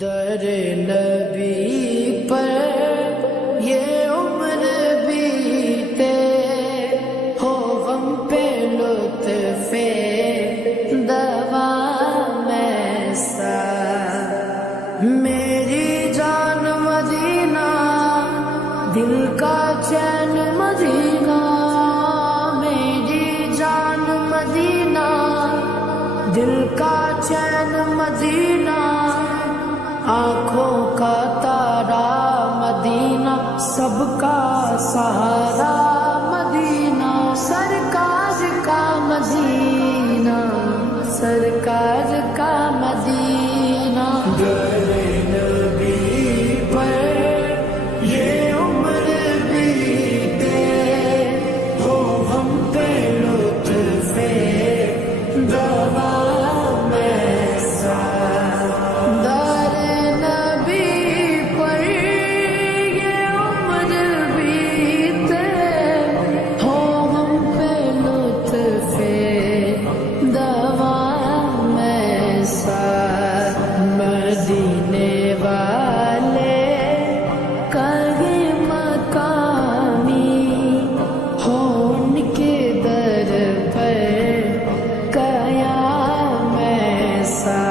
در نبی پر یہ عمر بیتے ہو غم پہ لطف دوام ایسا میری جان مدینہ دل کا چین مدینہ میری جان مدینہ دل کا چین مدینہ آنکھوں کا تارا مدینہ سب کا سہارا مدینہ سرکار کا مدینہ سرکار کا مدینہ در نبی پر یہ عمر بیتے ہو ہم پہ لطف دوام ایسا مدینے والے کہیں مقامی ہو ان کے در پر قیام ایسا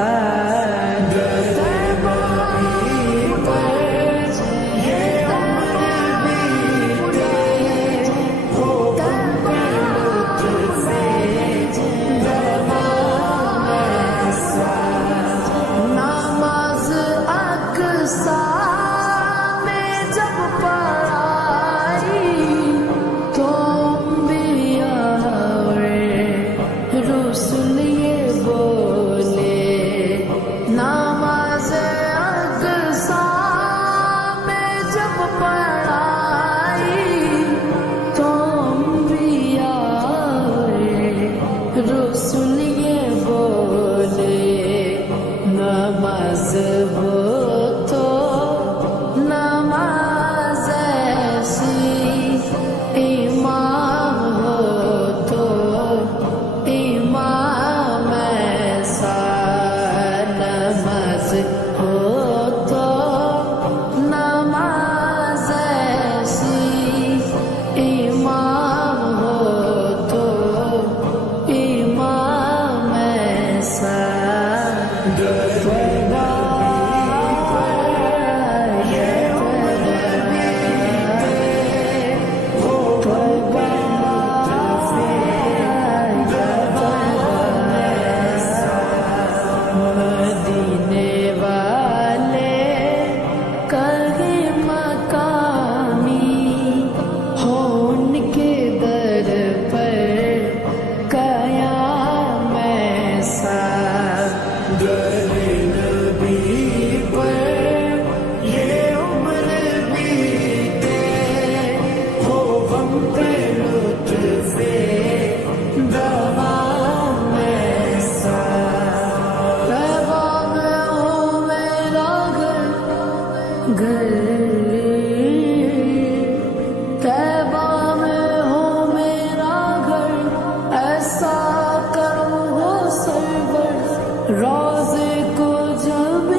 رسول یہ بولے نماز ہو تو نماز ایسی امام ہو تو امام ایسا نماز ہو تو نماز ایسی امام ہو تو امام ایسا مدینے والے کہیں مقامی ہو ان کے در پر قیام ایسا در نبی پر یہ عمر بیتے ہو غم پہ لطف دوام ایسا پیغام ہو میرا گھر طیبہ میں ہو میرا گھر ایسا کرم ہو سرور روزے کو جب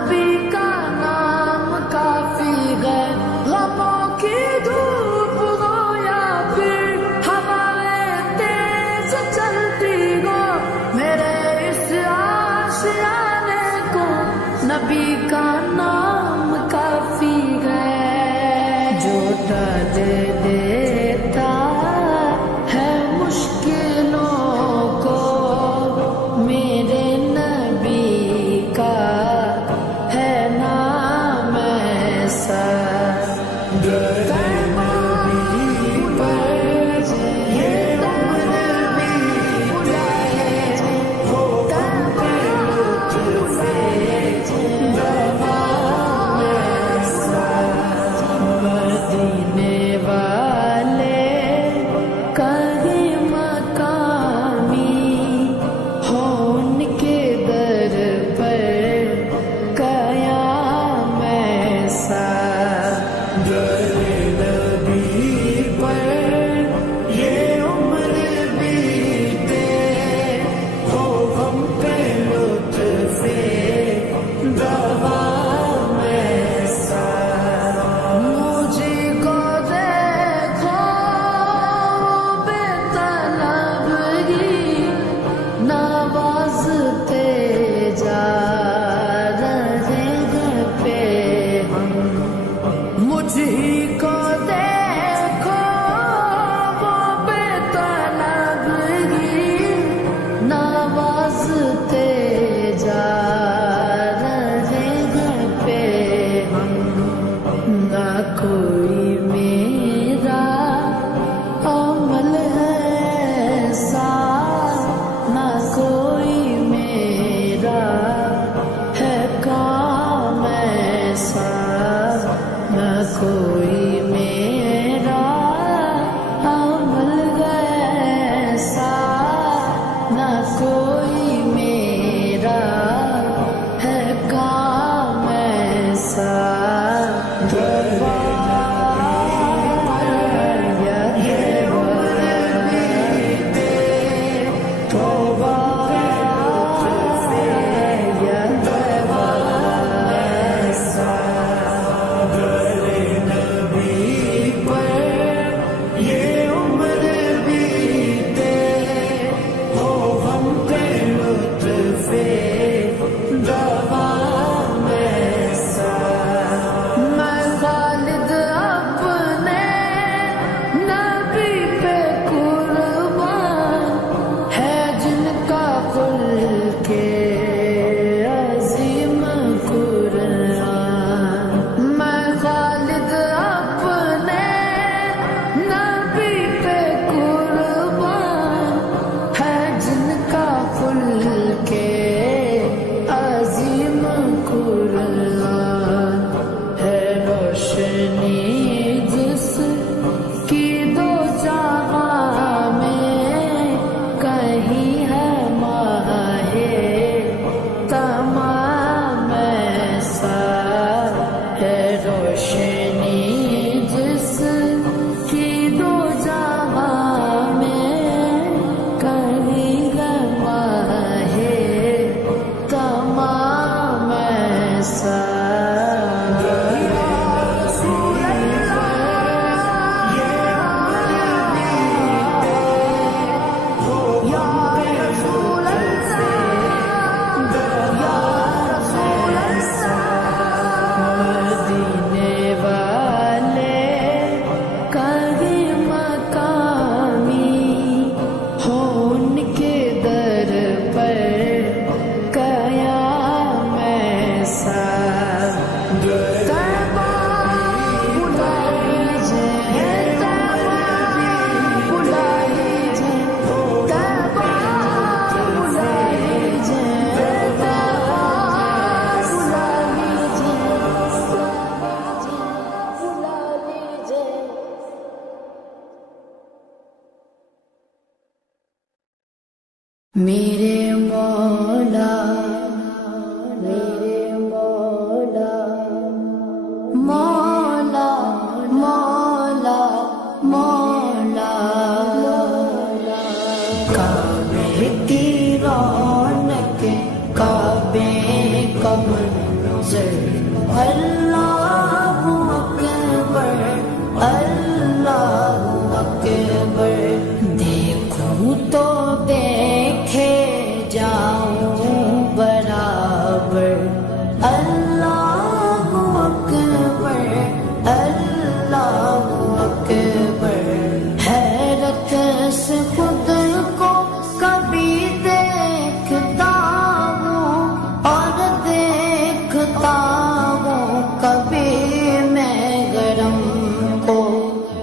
نبی کا نام کافی ہے غموں کی دھوپ ہو یا پھر ہوائیں تیز چلتی ہو میرے اس آشیانے کو نبی کا نام کافی ہے جو ڈال دیتا ہے مشکلوں کو میرے نبی کا ہے نام ایسا مجھے کو دیکھو وہ بے طلب ہی نوازتے جا رہے ہیں پہ ہم نہ کوئی میرا عمل ہے ایسا نہ کوئی میرا ہے کام ایسا نہ کوئی میرا عمل ایسا نہ کوئی میرا ہے کام ایسا منظر اللہ اکبر اللہ اکبر دیکھوں تو دیکھے جاؤں برابر اللہ اکبر اللہ اکبر حیرت سے خود کو کبھی دیکھتا ہوں اور دیکھتا ہوں کبھی میں گرم کو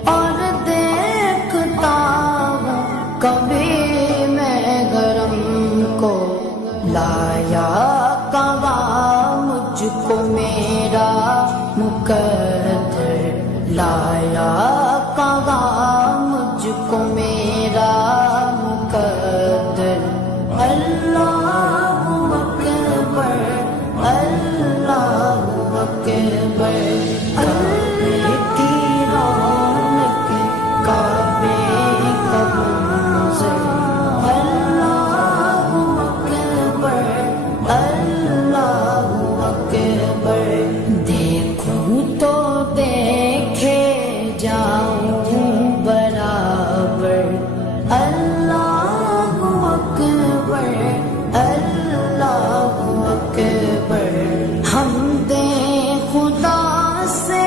اور دیکھتا ہوں کبھی میں گرم کو لایا کہاں مجھ کو میرا مقدر لایا کہاں مجھ کو میرا مقدر اللہ اکبر اللہ اکبر کعبے کی رونق کعبے کا منظر اللہ اکبر اللہ اکبر دیکھوں تو دیکھے جاؤں برابر اللہ اکبر اللہ اکبر حمد خدا سے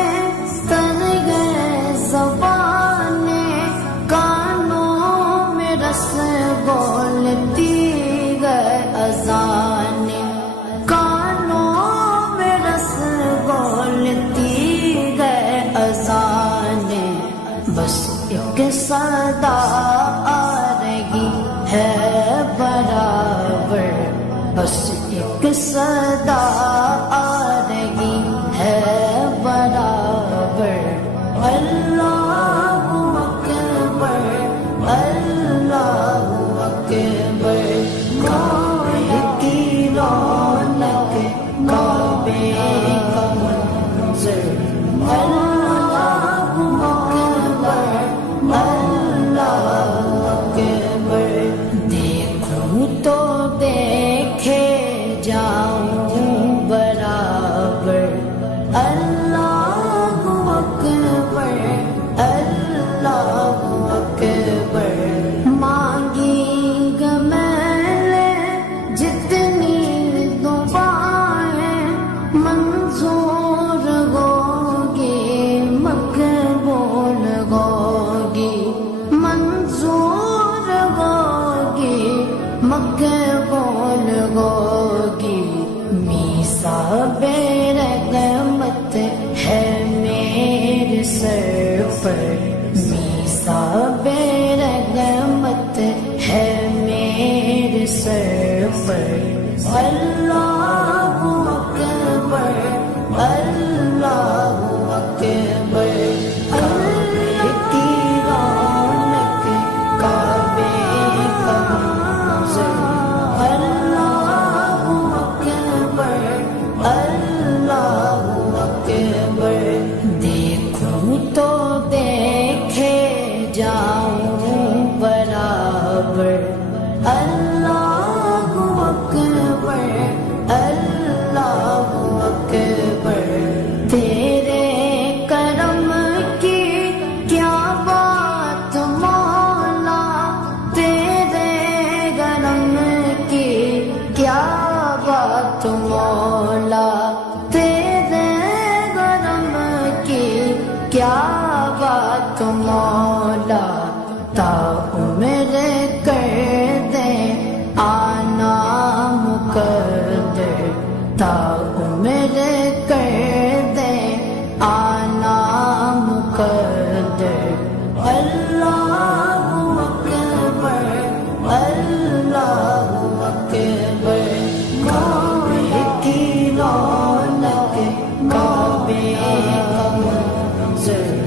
تر گئے زبانیں کانوں میں رس بولتی گئے اذانیں کانوں میں رس بولتی گئے اذانیں بس ایک صدا آ رہی ہے برابر بس ایک صدا آ رہی ہے برابر اللہ اکبر اللہ اکبر کعبے کی رونق کعبے کا منظر اللہ اکبر اللہ اکبر دیکھوں تو دیکھے جاؤں برابر اللہ اکبر اللہ اکبر مانگی گا میں نے جتنی دعائیں منظور ہوگی مقبول ہوگی منظور ہوگی مقبول ہوگی میثاق رحمت ہے میرے سر پر میثاق رحمت ہے میرے سر پر اللہ اکبر اللہ اکبر کعبے کی رونق کعبے کا منظر اللہ اکبر اللہ اکبر دیکھوں تو دیکھے جاؤں برابر اللہ اکبر اللہ اکبر تیرے کرم کی کیا بات مولا تیرے کرم کی کیا بات مولا تیرے کرم کی کیا بات مولا تا میرے کر دے آنا مقدر تا میرے کر دے آنا مقدر اللہ اکبر اللہ اکبر کعبے کی رونق کعبے کا منظر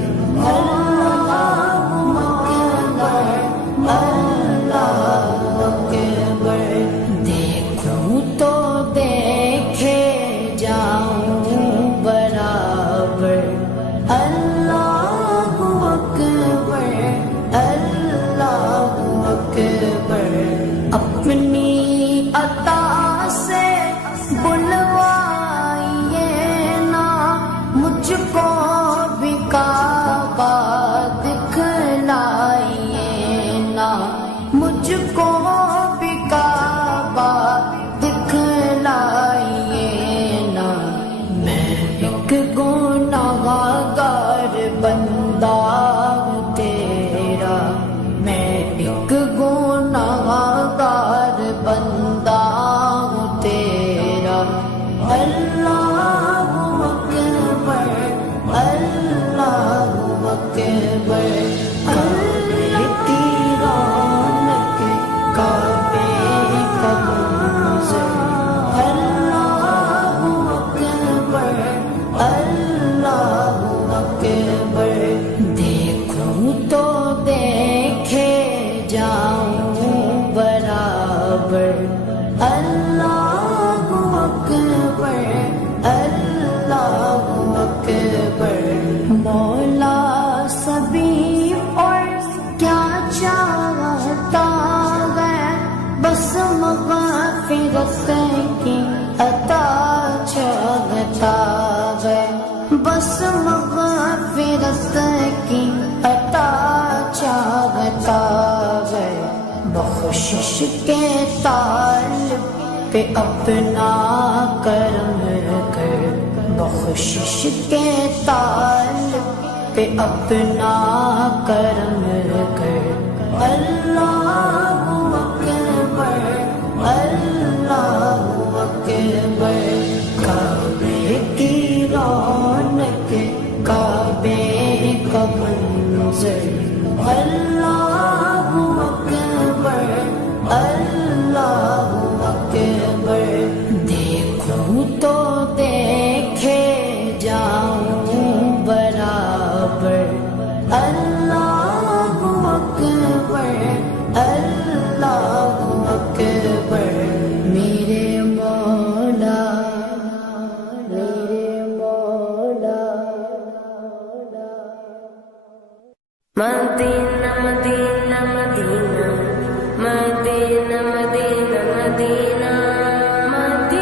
اللہ اکبر اللہ اکبر دیکھوں تو دیکھے جاؤں مجھ کو بھی کعبہ دکھلائیے نا، مجھ کو بھی کعبہ دکھلائیے نا، میں ایک گنہگار بندہ ہوں تیرا، میں ایک گنہگار بندہ ہوں تیرا، اللہ اکبر اللہ اکبر، کعبے کی رونق کعبے کا منظر، اللہ اکبر اللہ اکبر، دیکھوں تو دیکھے جاؤں برابر، اللہ اکبر اللہ اکبر، مولا سبھی اور کیا چاہتا ہے، بس مغفرت کی عطا چاہتا ہے، بس مغفرت کی عطا چاہتا ہے، بخشش کے طالب پہ اپنا کرم کر، بخشش کے طالب پہ اپنا کرم کر، اللہ اکبر اللہ اکبر، کعبے کی رونق کعبے کا منظر، اللہ اکبر اللہ اکبر، دیکھوں تو دیکھے جاؤں برابر، اللہ اکبر اللہ اکبر، میرے مولا میرے مولا، مدینہ مدینہ مدینہ مدینہ مدینہ مدینہ محمد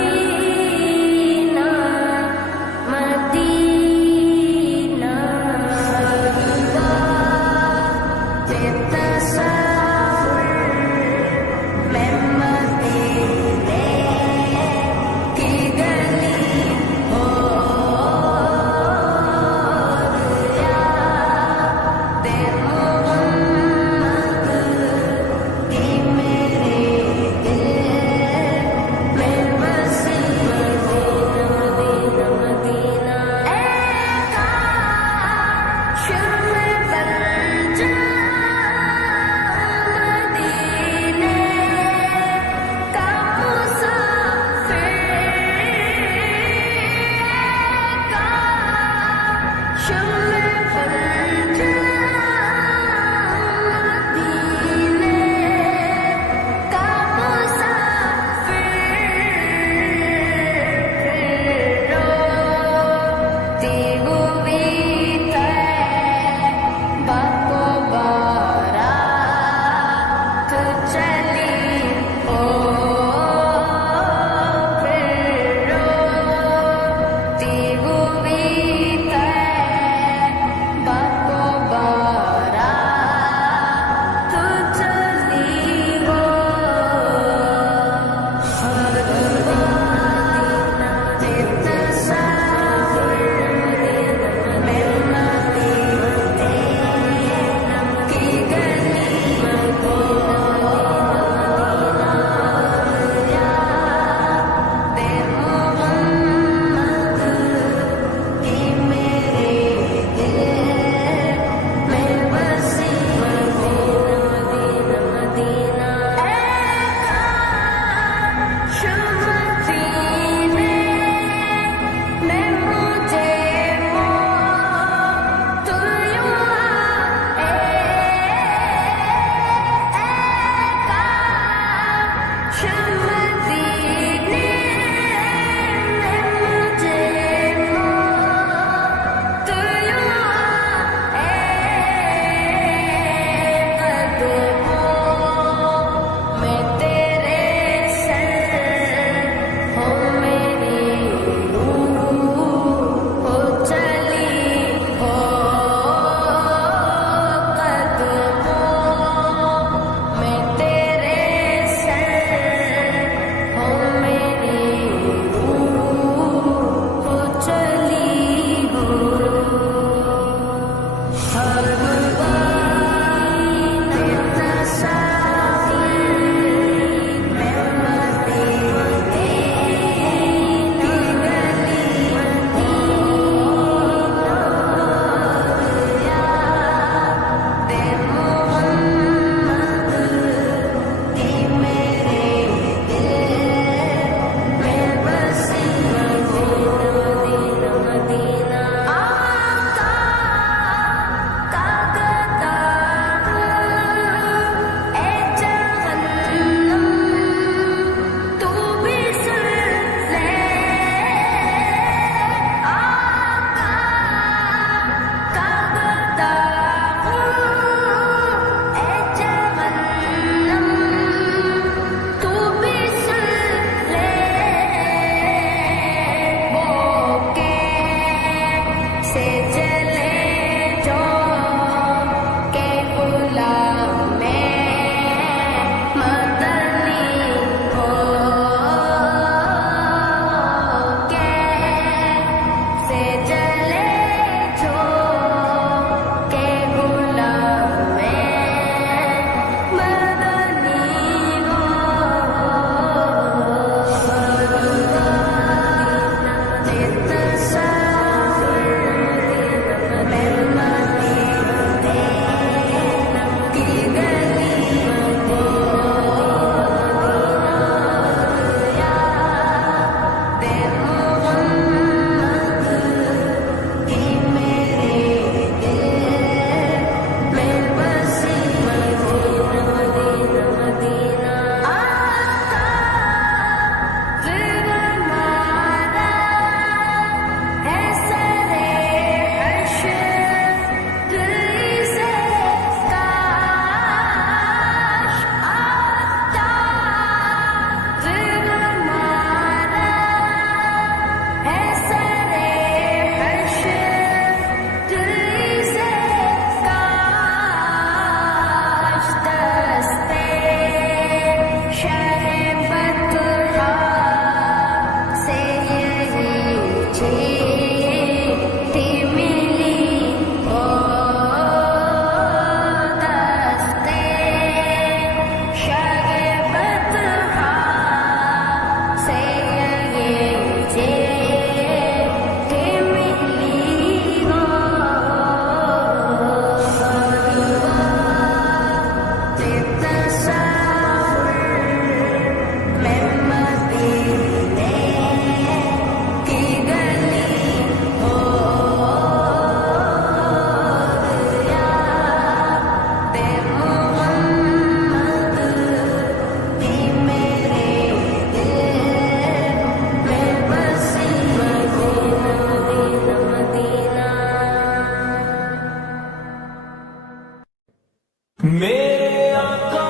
میرے آقا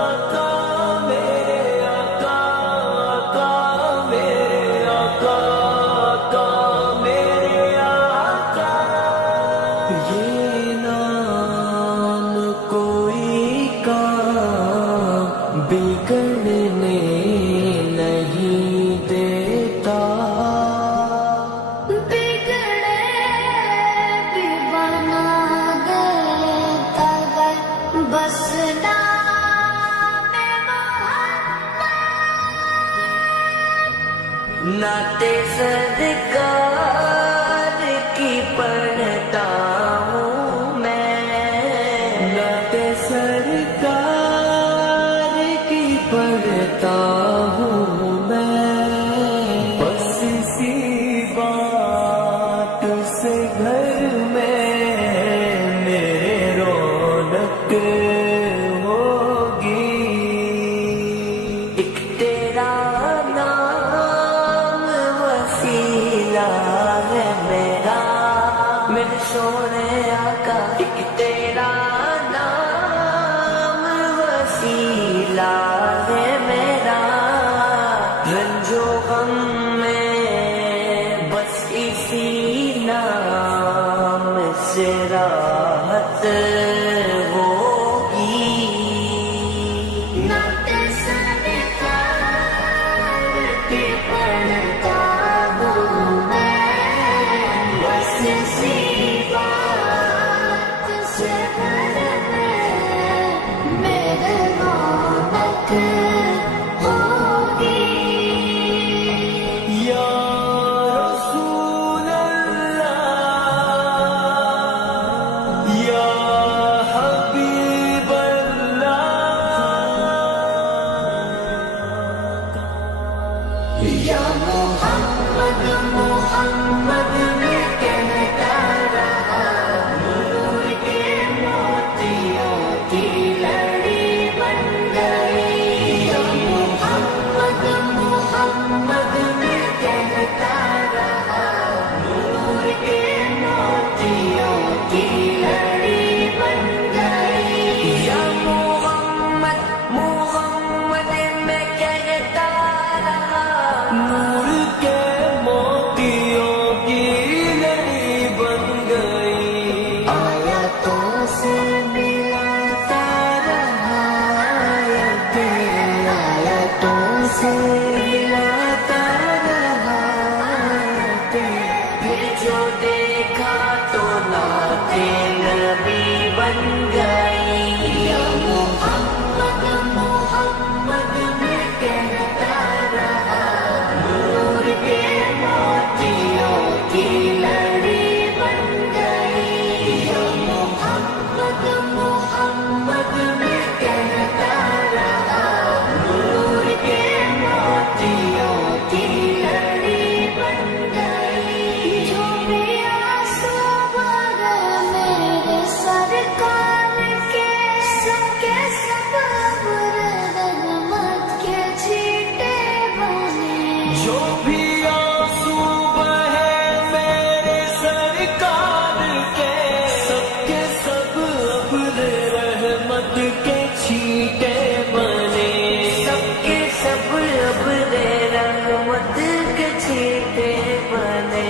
آقا میرے آقا آقا میرے آقا آقا میرے آقا یہ نام کوئی کام بگڑنے نہیں دیتا بس نعت سرکار کی پڑھتا ہوں میں، نعت سرکار کی پڑھتا ہوں میں، بس اسی بات سے گھر میں میرے رونق ہوگی۔ ایک تیرا نام وسیلہ ہے میرا، میرے سونے آقا، ایک تیرا نام وسیلہ ہے میرا، رنج و غم میں بس اسی نام سے راحت ہوگی۔ نعت سرکار کی پڑھتا ہوں میں، بس اسی بات سے گھر میں میرے رونق ہوگی۔ یا رسول اللہ یا حبیب اللہ یا محمد محمد میں کہتا رہا، نور کے موتیوں کی لڑی بن گئی۔ یا محمد محمد میں کہتا رہا، نور کے موتیوں کی لڑی بن گئی۔ یا محمد محمد میں کہتا رہا، نور کے موتیوں کی لڑی بن گئی۔ آیاتوں سے ملاتا رہا، آیاتوں سے ملاتا رہا، پھر جو دیکھا تو نعت نبی بن گئی۔ یا محمد محمد میں کہتا رہا، نور کے موتیوں کی لڑی بن گئی۔ یا محمد محمد میں کہتا رہا، نور کے موتیوں کی لڑی بن گئی۔ جو بھی آنسو بہے میرے سرکار کے، سب کے سب ابر رحمت کے چھیٹے بنے۔ جو بھی آنسو بہے میرے سرکار کے، سب کے سب ابر رحمت کے چھینٹے بنے۔ سب کے سب ابر رحمت کے چھینٹے بنے۔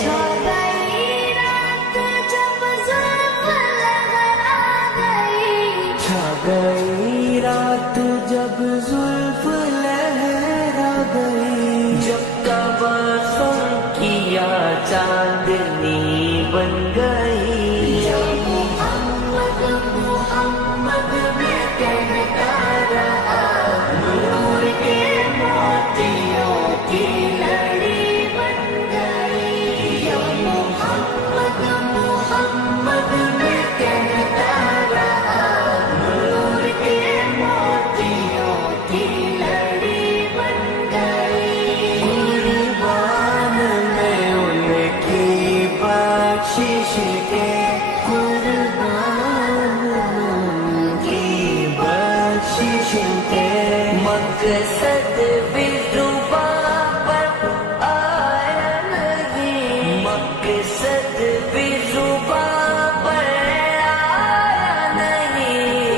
چھا گئی رات جب زلف لہرا گئی، چھا گئی رات جب زلف لہرا گئی، جب تبسم کیا چاندنی بن گئی۔ یا محمد محمد میں کہتا رہا، نور کے موتیوں کی لڑی بن گئی۔ یا محمد محمد میں کہتا رہا، نور کے موتیوں کی لڑی بن گئی۔ قربان میں ان کی بخشش کے، قربان ان کی بخشش کے، مقصد بھی زباں پر آیا نہیں، مقصد بھی زباں پر آیا نہیں،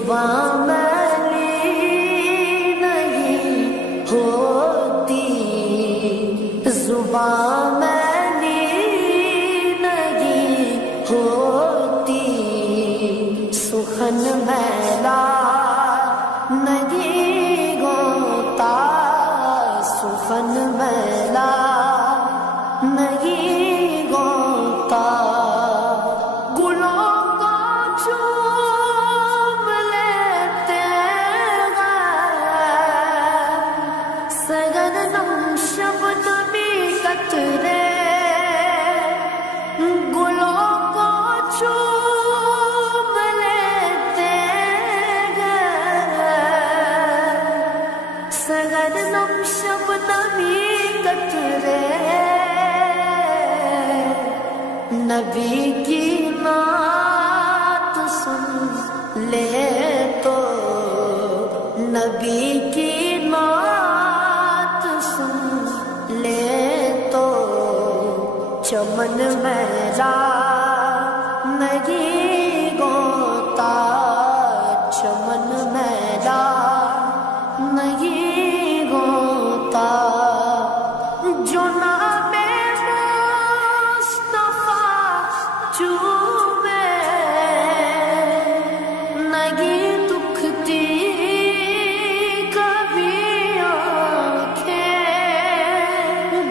زبان میلی نہیں ہوتی، زبان میلی نہیں ہوتی، سخن میلا نہیں ہوتا، سخن میلا نہیں ہوتا، گلوں کو چوم لیتے ہیں، سگن شبد بھی قطرے، گلوں کو چوم لیتے ہیں، سگن شبد بھی قطرے، نبی کی نعت سن لے تو، نبی کی نعت سن لے تو، چمن میلا نہیں ہوتا، چمن میلا نہیں ہوتا، جو نام چوبے نہیں دکھتی کبھی آنکھیں،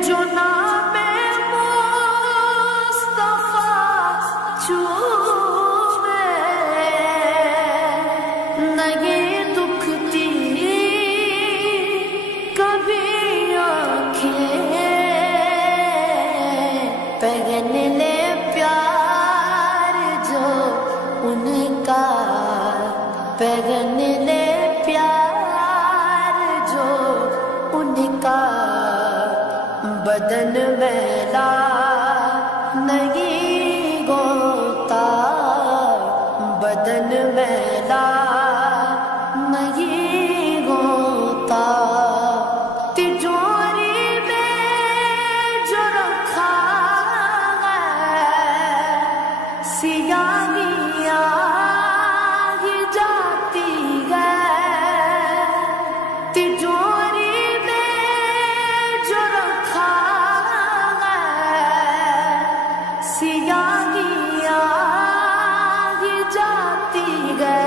جو نام مصطفیٰ چوبے نہیں دکھتی کبھی آنکھیں، پہن لے ان کا، پہن لے پیار جو ان کا، بدن میلا نہیں ہوتا، بدن میلا نہیں ہوتا، تجوری میں جو رکھا ہے سیاہی جاتی ہے، تجوری میں جو رکھا ہے سیاہیاں جاتی ہے،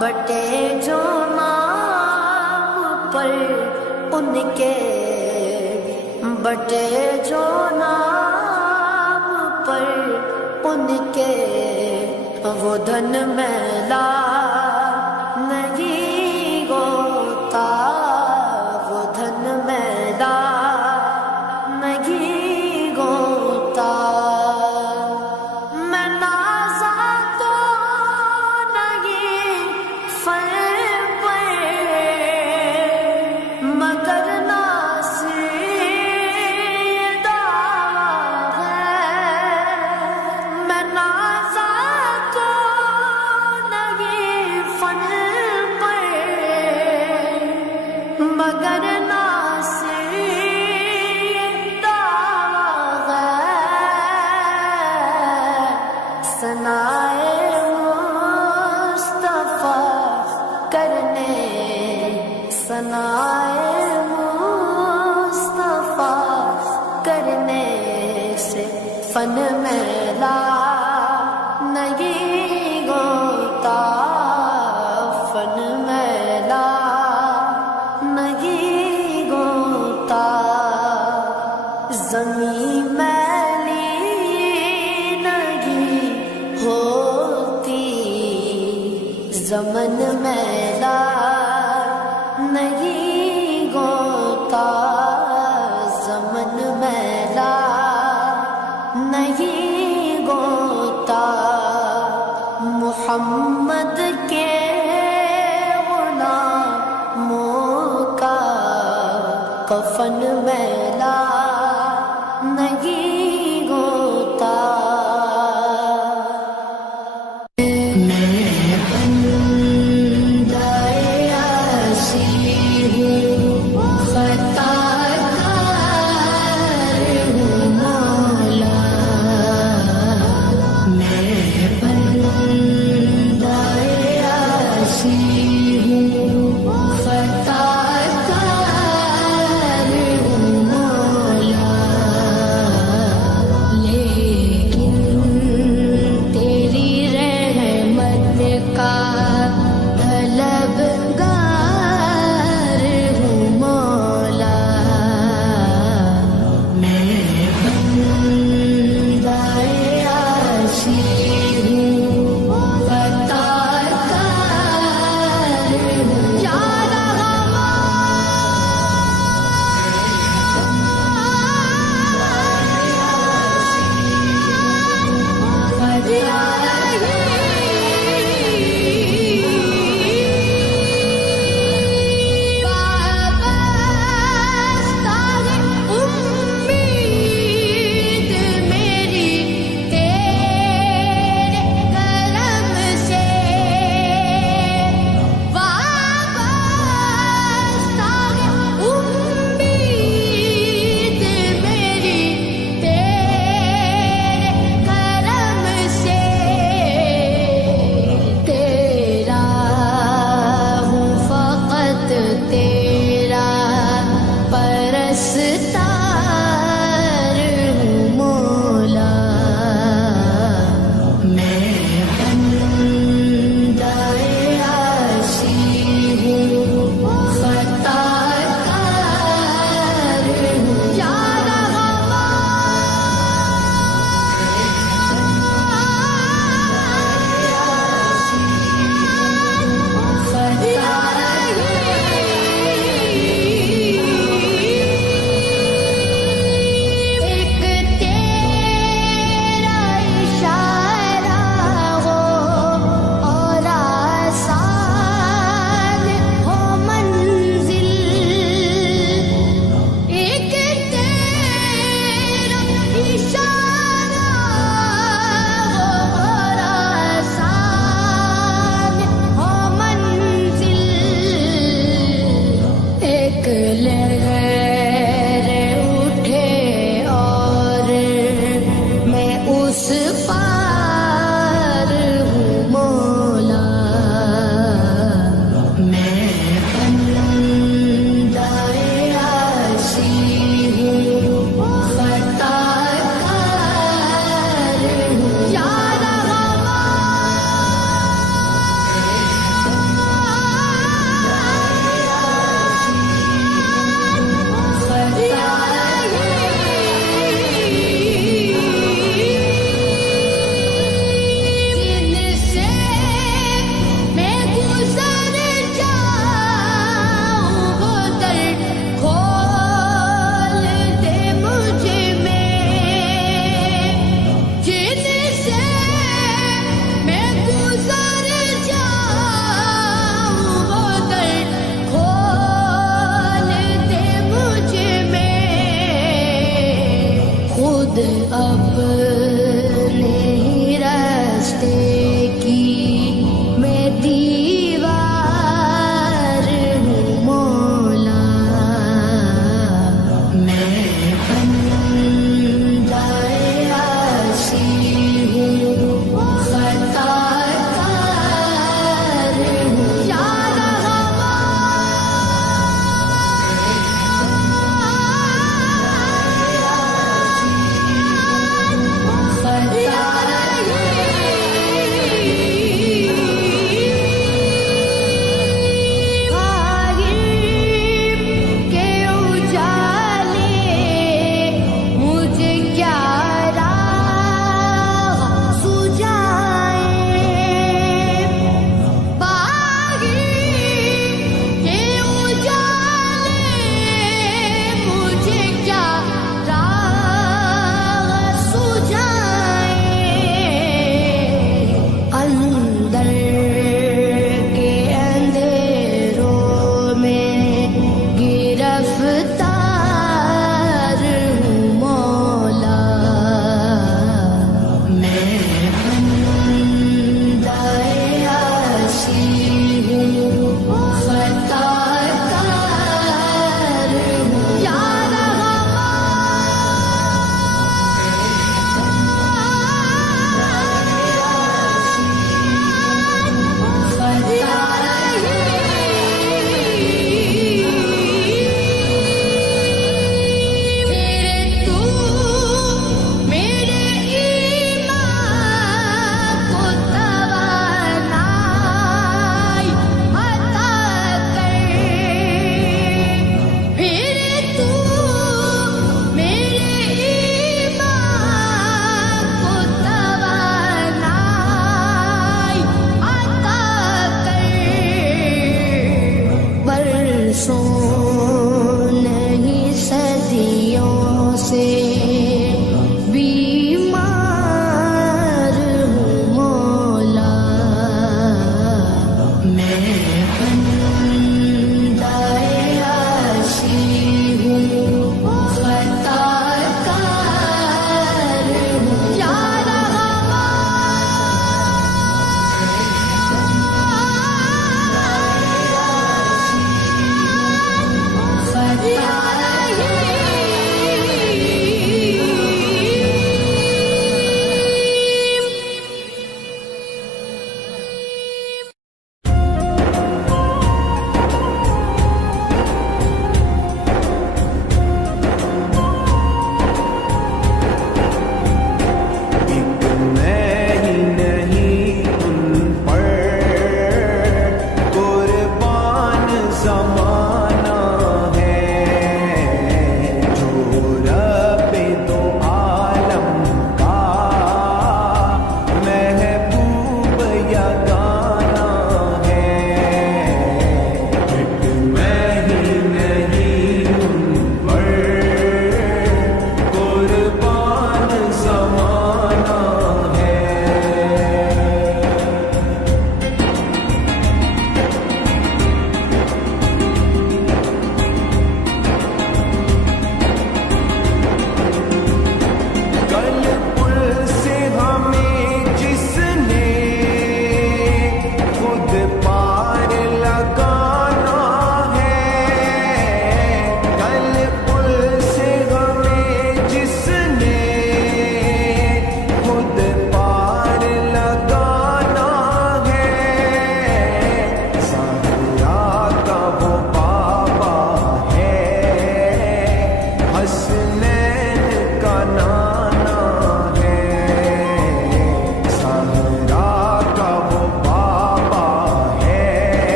بٹے جو نام پر ان کے، بٹے جو نام پر ان کے، وہ دھن میلا نہیں ہوتا، وہ دھن میلا نہیں ہوتا، میں نازا تو نہیں فر پہ، مگر مگر ناصر دعویٰ ہے، ثنائے مصطفیٰ کرنے، ثنائے مصطفیٰ کرنے سے فن میلا نہیں ہوتا، فن میلا نہیں ہوتا، زمین میلی نہیں ہوتی، زمن میلا نہیں ہوتا، زمن میلا نہیں ہوتا، محمد کے کفن میلا نہیں ہوتا، میں بندہ عاصی ہوں، خطا کار ہوں مولا، میں بندہ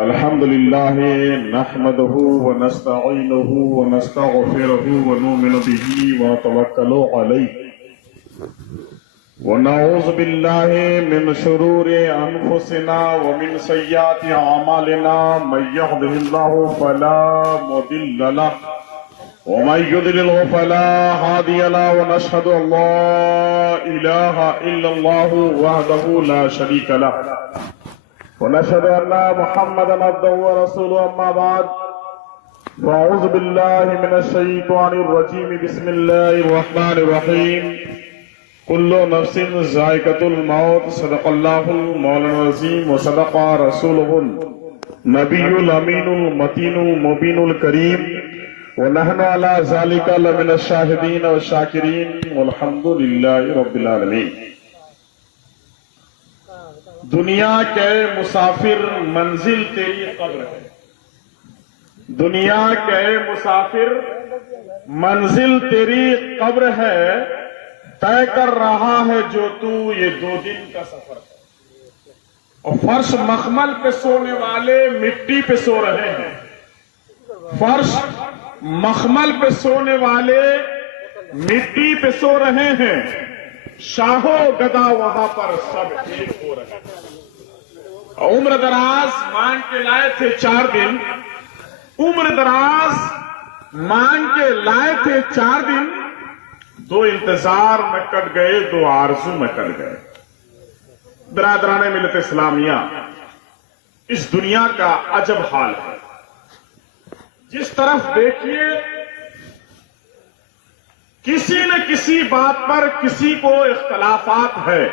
الحمد لله نحمده ونستعينه ونستغفره ونؤمن به ونتوكل عليه ونعوذ بالله من شرور أنفسنا ومن سيئات أعمالنا من يهده الله فلا مضل له ومن يضلل فلا هادي له ونشهد أن لا إله إلا الله وحده لا شريك له ونشهد أن محمدا عبده ورسوله أما بعد فأعوذ بالله من الشيطان الرجيم بسم الله الرحمن الرحيم كل نفس ذائقة الموت صدق الله المولانا العظيم وصدق رسوله النبي الأمين المتين المبين الكريم ونحن على ذلك لمن الشاهدين والشاكرين والحمد لله رب العالمين. دنیا کے مسافر منزل تیری قبر ہے. دنیا کے مسافر منزل تیری قبر ہے. طے کر رہا ہے جو تو یہ 2 دن کا سفر ہے. اور فرش مخمل پہ سونے والے مٹی پہ سو رہے ہیں. فرش مخمل پہ سونے والے مٹی پہ سو رہے ہیں. شاہو گدا وہاں پر سب ایک ہو رہے ہیں. عمر دراز مانگ کے لائے تھے 4 دن. عمر دراز مانگ کے لائے تھے 4 دن. 2 انتظار میں کٹ گئے, 2 آرزو میں کٹ گئے. برادران ملت اسلامیہ, اس دنیا کا عجب حال ہے. جس طرف دیکھیے کسی نہ کسی بات پر کسی کو اختلافات ہے.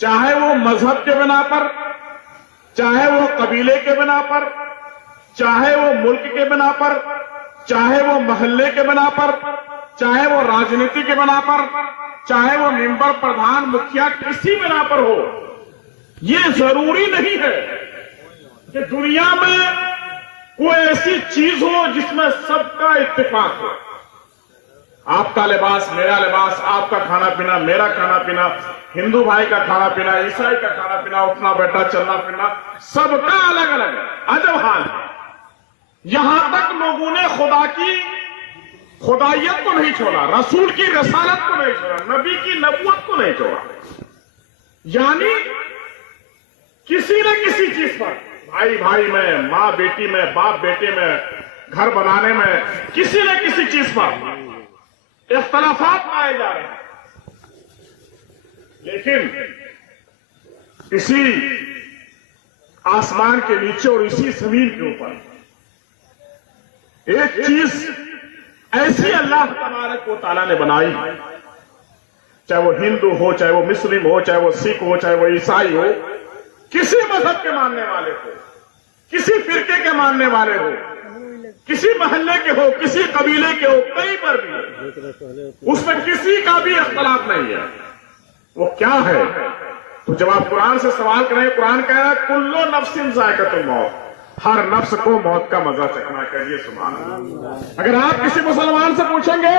چاہے وہ مذہب کے بنا پر, چاہے وہ قبیلے کے بنا پر, چاہے وہ ملک کے بنا پر, چاہے وہ محلے کے بنا پر, چاہے وہ راجنیتی کے بنا پر, چاہے وہ ممبر پردھان مکھیا کسی بنا پر ہو. یہ ضروری نہیں ہے کہ دنیا میں کوئی ایسی چیز ہو جس میں سب کا اتفاق ہو. آپ کا لباس میرا لباس, آپ کا کھانا پینا میرا کھانا پینا, ہندو بھائی کا کھانا پینا عیسائی کا کھانا پینا, اٹھنا بیٹھنا چلنا پھرنا سب کا الگ الگ ہے. عجب حال ہے. یہاں تک لوگوں نے خدا کی خدائیت کو نہیں چھوڑا, رسول کی رسالت کو نہیں چھوڑا, نبی کی نبوت کو نہیں چھوڑا. یعنی کسی نہ کسی چیز پر, بھائی بھائی میں, ماں بیٹی میں, باپ بیٹے میں, گھر بنانے میں, کسی نہ کسی چیز پر اختلافات پائے جا رہے ہیں. لیکن اسی آسمان کے نیچے اور اسی زمین کے اوپر ایک چیز ایسی اللہ تبارک و تعالیٰ نے بنائی, چاہے وہ ہندو ہو, چاہے وہ مسلم ہو, چاہے وہ سکھ ہو, چاہے وہ عیسائی ہو, کسی مذہب کے ماننے والے ہو, کسی فرقے کے ماننے والے ہو, کسی محلے کے ہو, کسی قبیلے کے ہو, کہیں پر بھی اس میں کسی کا بھی اختلاف نہیں ہے. وہ کیا ہے؟ تو جب آپ قرآن سے سوال کریں, قرآن کہہ رہا ہے کلو نفس ذائقۃ الموت, ہر نفس کو موت کا مزہ چکھنا کریے. سبحان اللہ. اگر آپ کسی مسلمان سے پوچھیں گے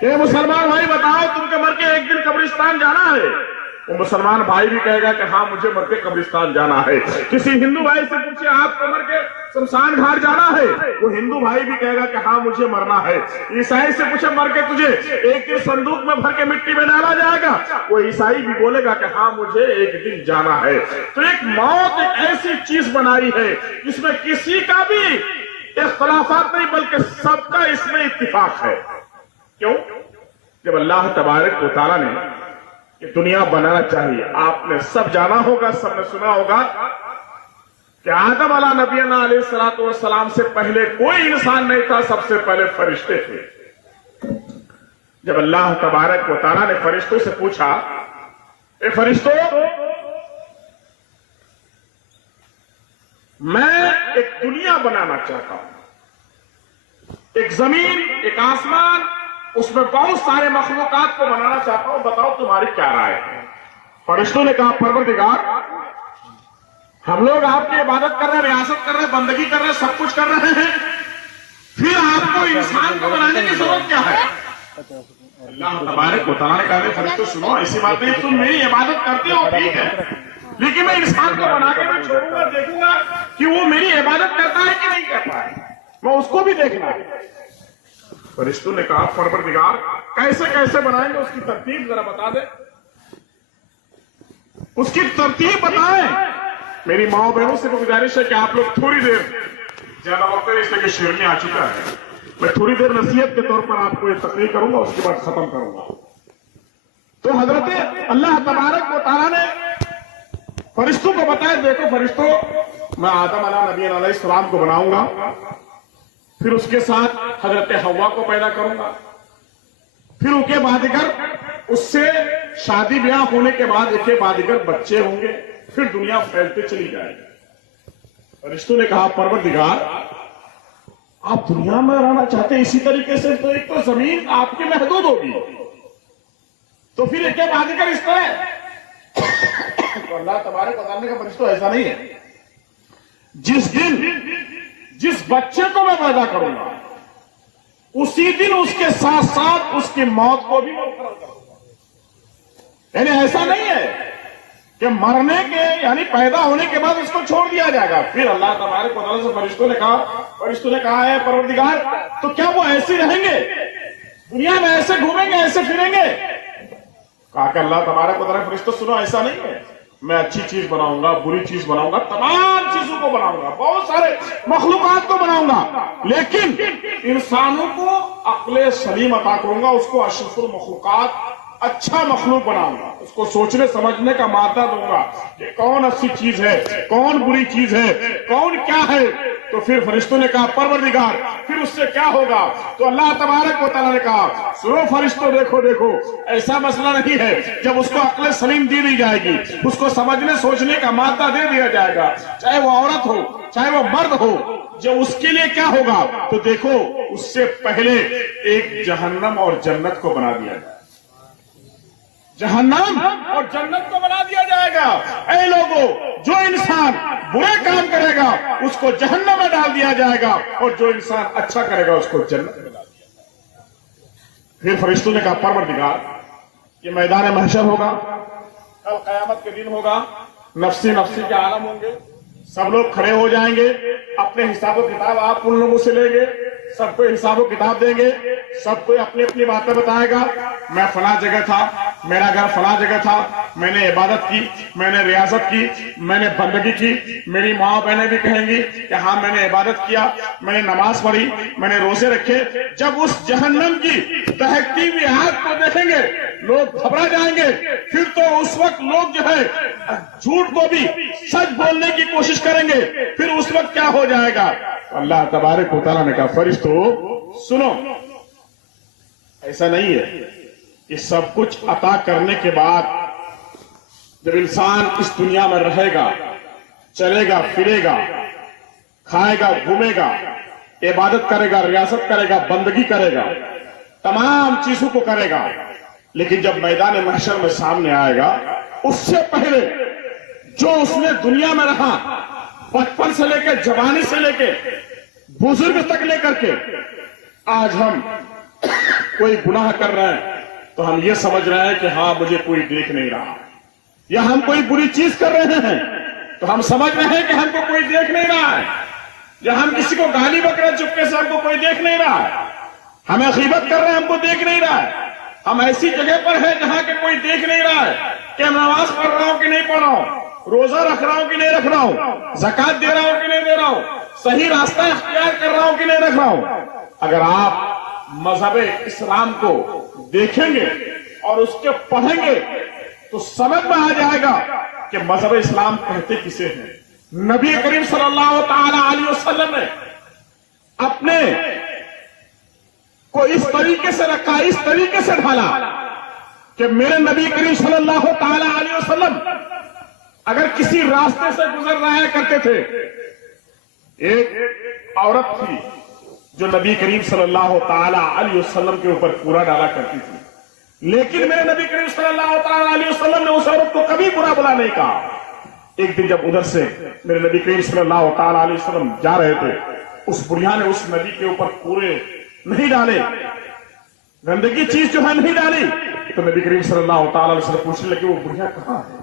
کہ مسلمان بھائی بتاؤ تم کے مر کے ایک دن قبرستان جانا ہے, وہ مسلمان بھائی بھی کہے گا کہ ہاں مجھے مر کے قبرستان جانا ہے. کسی ہندو بھائی سے پوچھے آپ کو مر کے شمشان گھاٹ جانا ہے, وہ ہندو بھائی بھی کہے گا کہ ہاں مجھے مرنا ہے. عیسائی سے پوچھے مر کے تجھے ایک دن صندوق میں بھر کے مٹی میں ڈالا جائے گا, وہ عیسائی بھی بولے گا کہ ہاں مجھے ایک دن جانا ہے. تو ایک موت ایک ایسی چیز بنائی ہے جس میں کسی کا بھی اختلافات نہیں بلکہ سب کا اس میں اتفاق ہے. کیوں؟ جب اللہ تبارک و تعالیٰ نے دنیا بنانا چاہیے, آپ نے سب جانا ہوگا, سب نے سنا ہوگا کہ آدم علیہ نبینا علیہ الصلوۃ والسلام سے پہلے کوئی انسان نہیں تھا, سب سے پہلے فرشتے تھے. جب اللہ تبارک و تعالیٰ نے فرشتوں سے پوچھا, اے فرشتوں میں ایک دنیا بنانا چاہتا ہوں, ایک زمین, ایک آسمان, اس میں بہت سارے مخلوقات کو بنانا چاہتا ہوں, بتاؤ تمہاری کیا رائے ہے؟ فرشتوں نے کہا پروردگار ہم لوگ آپ کی عبادت کر رہے ہیں, ریاست کر رہے ہیں, بندگی کر رہے ہیں, سب کچھ کر رہے ہیں, پھر آپ کو انسان کو بنانے کی ضرورت کیا ہے؟ اللہ تبارک و تعالیٰ نے کہا فرشتوں سنو, ایسی بات نہیں, تم میری عبادت کرتے ہو ٹھیک ہے, لیکن میں انسان کو بنا کے میں چھوڑوں گا، دیکھوں گا کہ وہ میری عبادت کرتا ہے کہ نہیں کرتا ہے، میں اس کو بھی دیکھنا ہے۔ فرشتوں نے کہا پروردگار کیسے کیسے بنائیں گے، اس کی ترتیب ذرا بتا دیں، اس کی ترتیب بتائیں۔ میری ماں بہنوں سے گزارش ہے کہ آپ لوگ تھوڑی دیر، زیادہ وقت ہے اس لیے کہ شیرنی آ چکا ہے، میں تھوڑی دیر نصیحت کے طور پر آپ کو یہ تقریر کروں گا، اس کے بعد ختم کروں گا۔ تو حضرت اللہ تبارک و تعالیٰ نے فرشتوں کو بتایا، دیکھو فرشتوں، میں آدم علیہ السلام کو بناؤں گا، پھر اس کے ساتھ حضرت حوا کو پیدا کروں گا، پھر ان کے بعد اس سے شادی بیاہ ہونے کے بعد ایک کے بعد بچے ہوں گے، پھر دنیا پھیلتے چلی جائے گی۔ فرشتوں نے کہا پروردگار آپ دنیا میں رہنا چاہتے ہیں اسی طریقے سے، تو ایک تو زمین آپ کی محدود ہوگی، تو پھر ایک کے بعد اس طرح تو اللہ تبارک و تعالیٰ کا فرشتوں ایسا نہیں ہے، جس دن جس بچے کو میں پیدا کروں گا اسی دن اس کے ساتھ ساتھ اس کی موت کو بھی میں مقرر کروں گا۔ یعنی ایسا نہیں ہے کہ مرنے کے یعنی پیدا ہونے کے بعد اس کو چھوڑ دیا جائے گا۔ پھر اللہ تبارک و تعالیٰ سے فرشتوں نے کہا ہے پروردگار تو کیا وہ ایسے رہیں گے، دنیا میں ایسے گھومیں گے، ایسے پھریں گے؟ کہا کہ اللہ تبارک و تعالیٰ فرشتوں سنو، ایسا نہیں ہے، میں اچھی چیز بناؤں گا، بری چیز بناؤں گا، تمام چیزوں کو بناؤں گا، بہت سارے مخلوقات کو بناؤں گا، لیکن انسانوں کو عقل سلیم عطا کروں گا، اس کو اشرف المخلوقات اچھا مخلوق بناؤں گا، اس کو سوچنے سمجھنے کا مادہ دوں گا کہ کون اچھی چیز ہے، کون بری چیز ہے، کون کیا ہے۔ تو پھر فرشتوں نے کہا پروردگار پھر اس سے کیا ہوگا؟ تو اللہ تبارک و تعالیٰ نے کہا سنو فرشتوں، دیکھو دیکھو ایسا مسئلہ نہیں ہے، جب اس کو عقل سلیم دی جائے گی، اس کو سمجھنے سوچنے کا مادہ دے دیا جائے گا، چاہے وہ عورت ہو چاہے وہ مرد ہو، جو اس کے لیے کیا ہوگا؟ تو دیکھو اس سے پہلے ایک جہنم اور جنت کو بنا دیا جائے، جہنم اور جنت کو بنا دیا جائے گا۔ اے لوگوں، جو انسان برے کام کرے گا اس کو جہنم میں ڈال دیا جائے گا، اور جو انسان اچھا کرے گا اس کو جنت میں ڈال دیا جائے گا۔ پھر فرشتوں نے کہا پروردگار یہ میدان محشر ہوگا، کل قیامت کے دن ہوگا، نفسی نفسی کے عالم ہوں گے، سب لوگ کھڑے ہو جائیں گے، اپنے حساب و کتاب آپ ان لوگوں سے لیں گے، سب کو حساب و کتاب دیں گے، سب کو اپنی اپنی باتیں بتائے گا، میں فلاں جگہ تھا، میرا گھر فلاں جگہ تھا، میں نے عبادت کی، میں نے ریاضت کی، میں نے بندگی کی، میری ماں بہنیں بھی کہیں گی کہ ہاں میں نے عبادت کیا، میں نے نماز پڑھی، میں نے روزے رکھے۔ جب اس جہنم کی دہکتی ہوئی آگ کو دیکھیں گے لوگ گھبرا جائیں گے، پھر تو اس وقت لوگ جو ہے جھوٹ کو بھی سچ بولنے کی کوشش کریں گے، پھر اس وقت کیا ہو جائے گا؟ اللہ تبارک و تعالیٰ نے کہا فرشتوں سنو، ایسا نہیں ہے کہ سب کچھ عطا کرنے کے بعد جب انسان اس دنیا میں رہے گا، چلے گا، پھرے گا، کھائے گا، گھومے گا، عبادت کرے گا، ریاست کرے گا، بندگی کرے گا، تمام چیزوں کو کرے گا، لیکن جب میدان محشر میں سامنے آئے گا اس سے پہلے جو اس نے دنیا میں رہا، بچپن سے لے کے جوانی سے لے کے بزرگ تک لے کر کے، آج ہم کوئی گناہ کر رہے ہیں تو ہم یہ سمجھ رہے ہیں کہ ہاں مجھے کوئی دیکھ نہیں رہا، یا ہم کوئی بری چیز کر رہے ہیں تو ہم سمجھ رہے ہیں کہ ہم کو کوئی دیکھ نہیں رہا ہے، یا ہم کسی کو گالی بک رہے ہیں چپکے سے، ہم کو کوئی دیکھ نہیں رہا ہے، ہمیں غیبت کر رہے ہیں، ہم کو دیکھ نہیں رہا ہے، ہم ایسی جگہ پر ہیں جہاں کہ کوئی دیکھ نہیں رہا ہے کہ میں نماز پڑھ رہا ہوں کہ نہیں پڑھ رہا ہوں، روزہ رکھ رہا ہوں کہ نہیں رکھ رہا ہوں، زکات دے رہا ہوں کہ نہیں دے رہا ہوں، صحیح راستہ اختیار کر رہا ہوں کہ نہیں رکھ رہا ہوں۔ اگر آپ مذہب اسلام کو دیکھیں گے اور اس کے پڑھیں گے تو سمجھ میں آ جائے گا کہ مذہب اسلام کہتے کسے ہیں۔ نبی کریم صلی اللہ تعالی علیہ وسلم نے اپنے کو اس طریقے سے رکھا، اس طریقے سے ڈھالا کہ میرے نبی کریم صلی اللہ تعالی علیہ وسلم اگر کسی راستے سے گزر رہا کرتے تھے، ایک عورت تھی جو نبی کریم صلی اللہ تعالی علیہ وسلم کے اوپر پورا ڈالا کرتی تھی، لیکن میرے نبی کریم صلی اللہ تعالی علیہ وسلم نے اس عورت کو کبھی برا بلا نہیں کہا۔ ایک دن جب ادھر سے میرے نبی کریم صلی اللہ تعالی علیہ وسلم جا رہے تھے، اس بڑھیا نے اس نبی کے اوپر پورے نہیں ڈالے، گندگی چیز جو ہے نہیں ڈالی، تو نبی کریم صلی اللہ تعالی علیہ وسلم پوچھنے لگے وہ بڑھیا کہاں ہے؟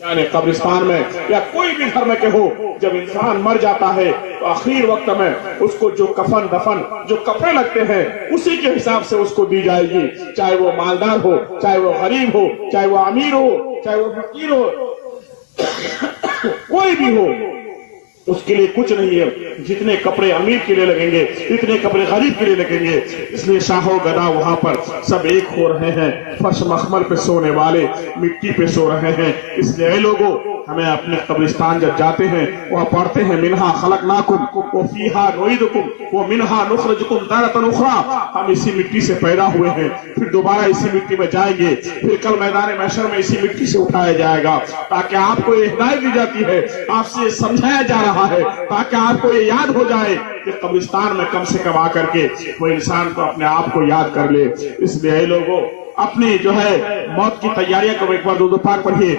یعنی قبرستان میں یا کوئی بھی دھرم کے ہو، جب انسان مر جاتا ہے تو آخر وقت میں اس کو جو کفن دفن جو کپڑے لگتے ہیں اسی کے حساب سے اس کو دی جائے گی، چاہے وہ مالدار ہو، چاہے وہ غریب ہو، چاہے وہ امیر ہو، چاہے وہ فقیر ہو، کوئی بھی ہو، اس کے لیے کچھ نہیں ہے۔ جتنے کپڑے امیر کے لیے لگیں گے اتنے کپڑے غریب کے لیے لگیں گے۔ اس لیے شاہ و گدا وہاں پر سب ایک ہو رہے ہیں، فرش مخمل پہ سونے والے مٹی پہ سو رہے ہیں۔ اس لیے اے لوگوں، ہمیں اپنے قبرستان جب جاتے ہیں وہاں پڑھتے ہیں منہا خلقناکم وفیہا نعیدکم ومنہا نخرجکم تارۃ اخری، ہم اسی مٹی سے پیدا ہوئے ہیں، پھر دوبارہ اسی مٹی میں جائیں گے، پھر کل میدان محشر میں اسی مٹی سے اٹھایا جائے گا، تاکہ آپ کو یہ ہدایت دی جاتی ہے، آپ سے یہ سمجھایا جا رہا ہے، تاکہ آپ کو یہ یاد ہو جائے کہ قبرستان میں کم سے کم آ کر کے وہ انسان کو اپنے آپ کو یاد کر لے۔ اس لیے اے لوگوں، اپنی جو ہے موت کی تیاریاں کو ایک بار درود پاک پڑھیے۔